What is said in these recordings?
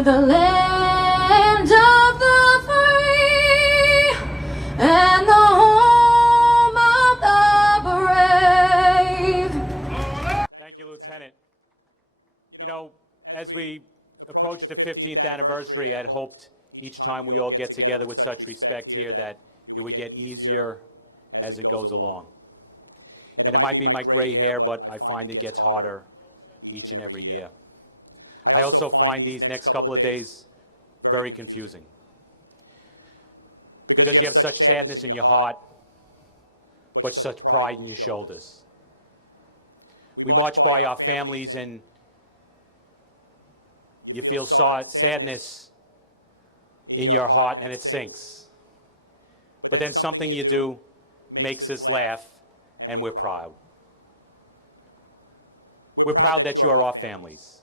We're the land of the free and the home of the brave. Thank you, Lieutenant. You know, as we approach the 15th anniversary, I'd hoped each time we all get together with such respect here that it would get easier as it goes along. And it might be my gray hair, but I find it gets harder each and every year. I also find these next couple of days very confusing because you have such sadness in your heart, but such pride in your shoulders. We march by our families and you feel sadness in your heart and it sinks. But then something you do makes us laugh and we're proud. We're proud that you are our families.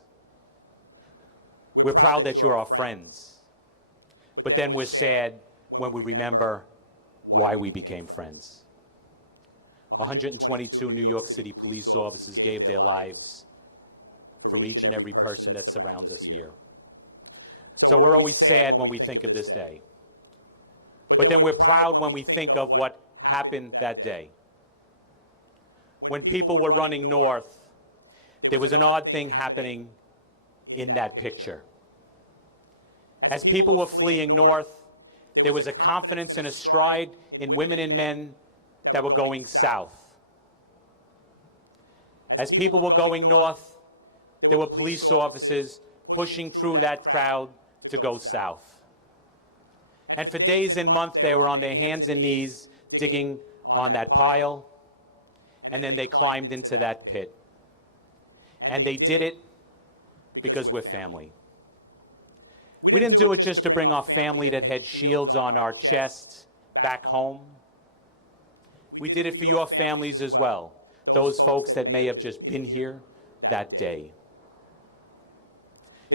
We're proud that you're our friends. But then we're sad when we remember why we became friends. 122 New York City police officers gave their lives for each and every person that surrounds us here. So we're always sad when we think of this day. But then we're proud when we think of what happened that day. When people were running north, there was an odd thing happening in that picture. As people were fleeing north, there was a confidence and a stride in women and men that were going south. As people were going north, there were police officers pushing through that crowd to go south. And for days and months, they were on their hands and knees digging on that pile, and then they climbed into that pit. And they did it because we're family. We didn't do it just to bring our family that had shields on our chests back home. We did it for your families as well, those folks that may have just been here that day.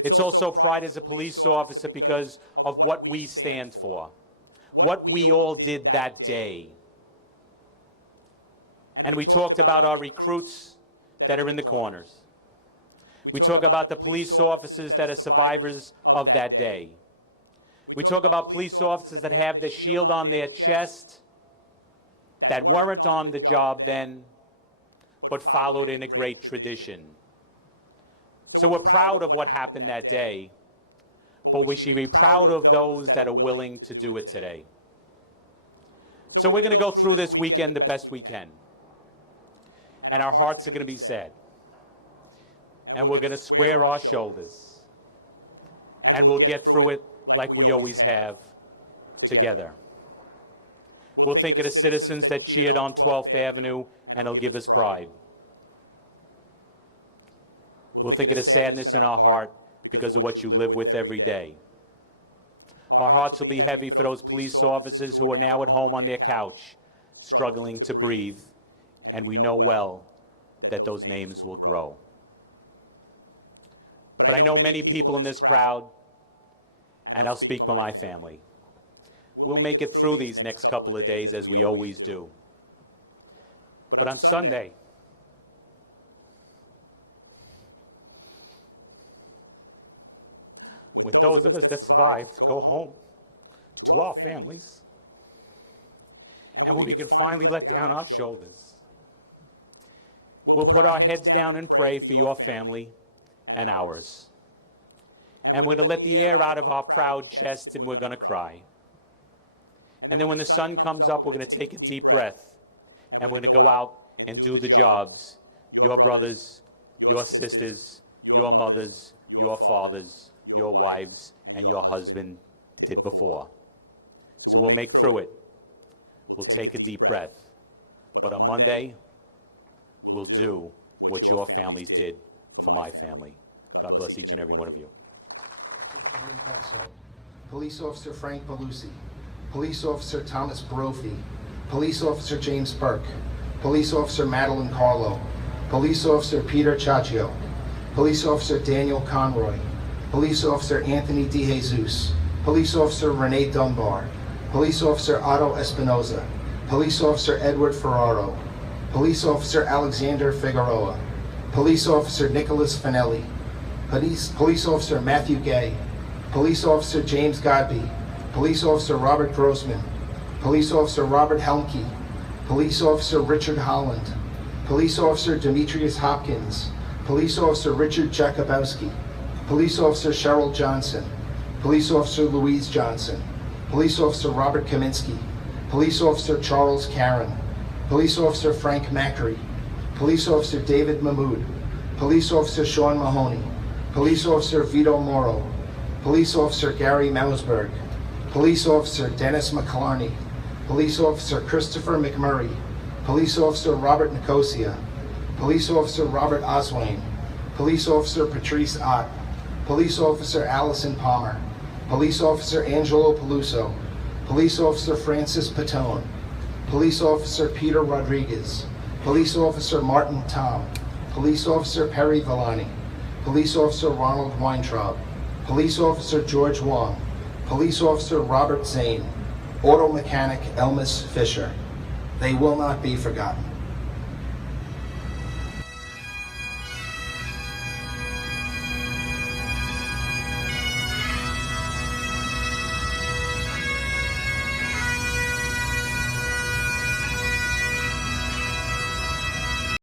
It's also pride as a police officer because of what we stand for, what we all did that day. And we talked about our recruits that are in the corners. We talk about the police officers that are survivors of that day. We talk about police officers that have the shield on their chest that weren't on the job then, but followed in a great tradition. So we're proud of what happened that day, but we should be proud of those that are willing to do it today. So we're going to go through this weekend the best we can. And our hearts are going to be sad. And we're going to square our shoulders. And we'll get through it like we always have, together. We'll think of the citizens that cheered on 12th Avenue, and it'll give us pride. We'll think of the sadness in our heart because of what you live with every day. Our hearts will be heavy for those police officers who are now at home on their couch, struggling to breathe, and we know well that those names will grow. But I know many people in this crowd, and I'll speak for my family. We'll make it through these next couple of days as we always do. But on Sunday, when those of us that survived go home to our families, and when we can finally let down our shoulders, we'll put our heads down and pray for your family and ours. And we're going to let the air out of our proud chest and we're going to cry. And then when the sun comes up, we're going to take a deep breath and we're going to go out and do the jobs your brothers, your sisters, your mothers, your fathers, your wives, and your husband did before. So we'll make through it. We'll take a deep breath. But on Monday, we'll do what your families did for my family. God bless each and every one of you. Police Officer Frank Belusi, Police Officer Thomas Barofi, Police Officer James Burke, Police Officer Madeline Carlo, Police Officer Peter Chaccio, Police Officer Daniel Conroy, Police Officer Anthony DeJesus, Police Officer Renee Dunbar, Police Officer Otto Espinoza, Police Officer Edward Ferraro, Police Officer Alexander Figueroa, Police Officer Nicholas Finelli, Police Officer Matthew Gay, Police Officer James Godby, Police Officer Robert Grossman, Police Officer Robert Helmke, Police Officer Richard Holland, Police Officer Demetrius Hopkins, Police Officer Richard Jakubowski, Police Officer Cheryl Johnson, Police Officer Louise Johnson, Police Officer Robert Kaminsky, Police Officer Charles Karen, Police Officer Frank Macri, Police Officer David Mahmood, Police Officer Sean Mahoney, Police Officer Vito Morrow, Police Officer Gary Mausberg, Police Officer Dennis McClarney, Police Officer Christopher McMurray, Police Officer Robert Nicosia, Police Officer Robert Oswayne, Police Officer Patrice Ott, Police Officer Allison Palmer, Police Officer Angelo Peluso, Police Officer Francis Patone, Police Officer Peter Rodriguez, Police Officer Martin Tom, Police Officer Perry Villani, Police Officer Ronald Weintraub, Police Officer George Wong, Police Officer Robert Zane, Auto Mechanic Elmas Fisher. They will not be forgotten.